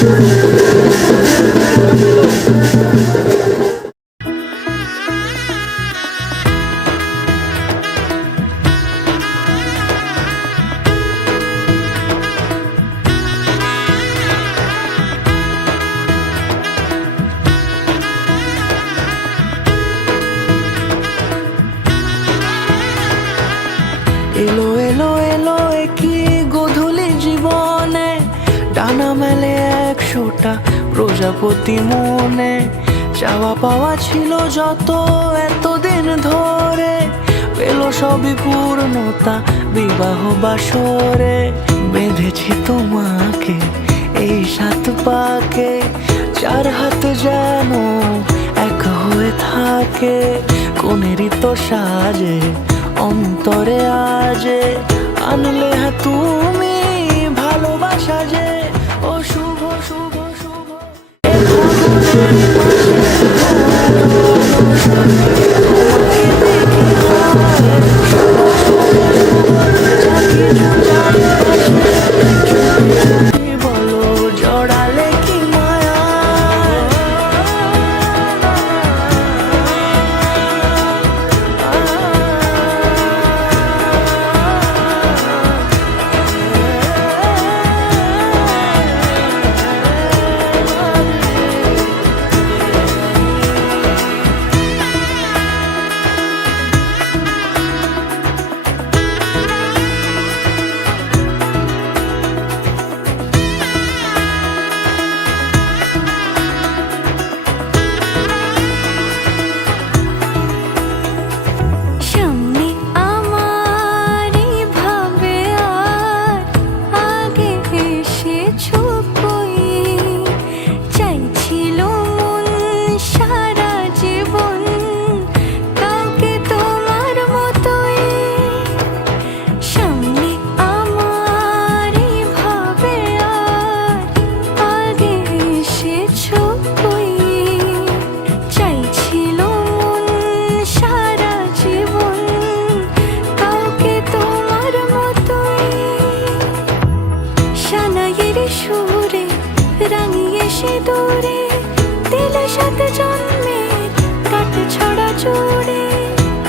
এলো এলো এলো কি গোধূলি জীবনে, ডানা মেলে 100টা প্রজাপতি মনে। চাওয়া পাওয়া ছিল যত এতদিন ধরে, পেল সবই পূর্ণতা বিবাহ বাসরে। বেঁধেছি তোমাকে এই 7 পাকে, 4 হাত যেন এক হয়ে থাকে। কোনেরই তো সাজে অন্তরে আজে, আনলে তুমি ভালোবাসা যে। ও শুভ শুভ শুভ বলো জড়ালে কি মায়া।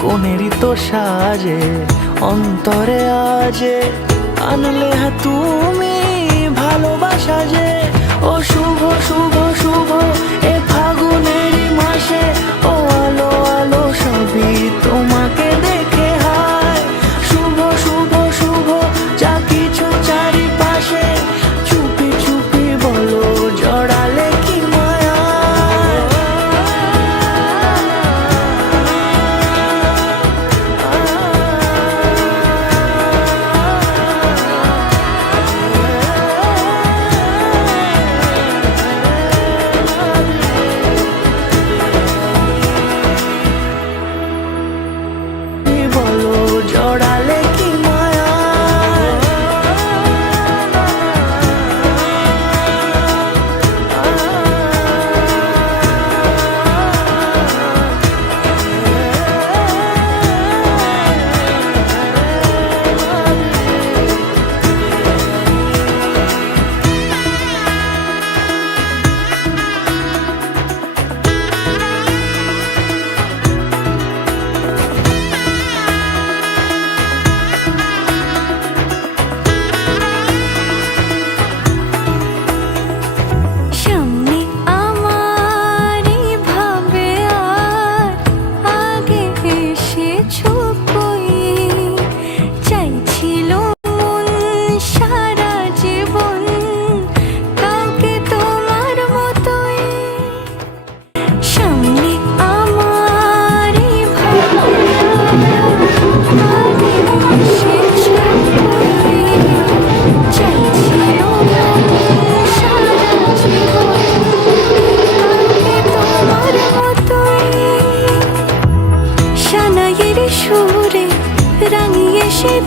কোনেরই তো সাজে অন্তরে আজে, আনলে তুমি ভালোবাসা যে। ও শুভ শুভ শুভ এ ফাগুনেরই মাসে, ও আলো আলো সবই তোমাকে দেখে হায়। শুভ শুভ শুভ যা কিছু চারিপাশে, চুপি চুপি বলো জড়ালে কি মায়া। বলো জড়ালে কি মায়া।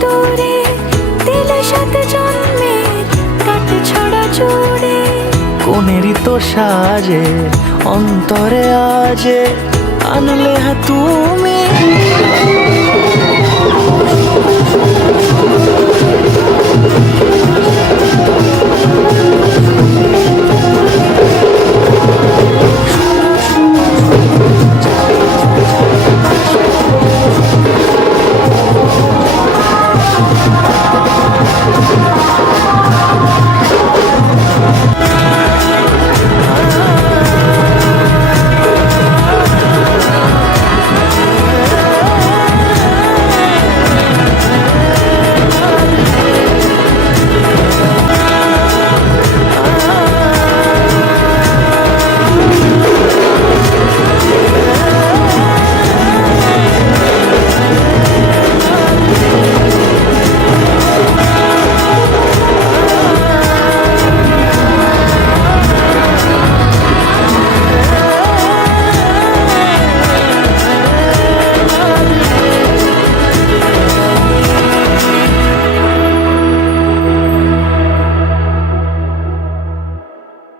দূরে দিলে 7 জন্মের কাট ছড়া জুড়ে। কোনেরই তো সাজে অন্তরে আজে, আনলে তুমি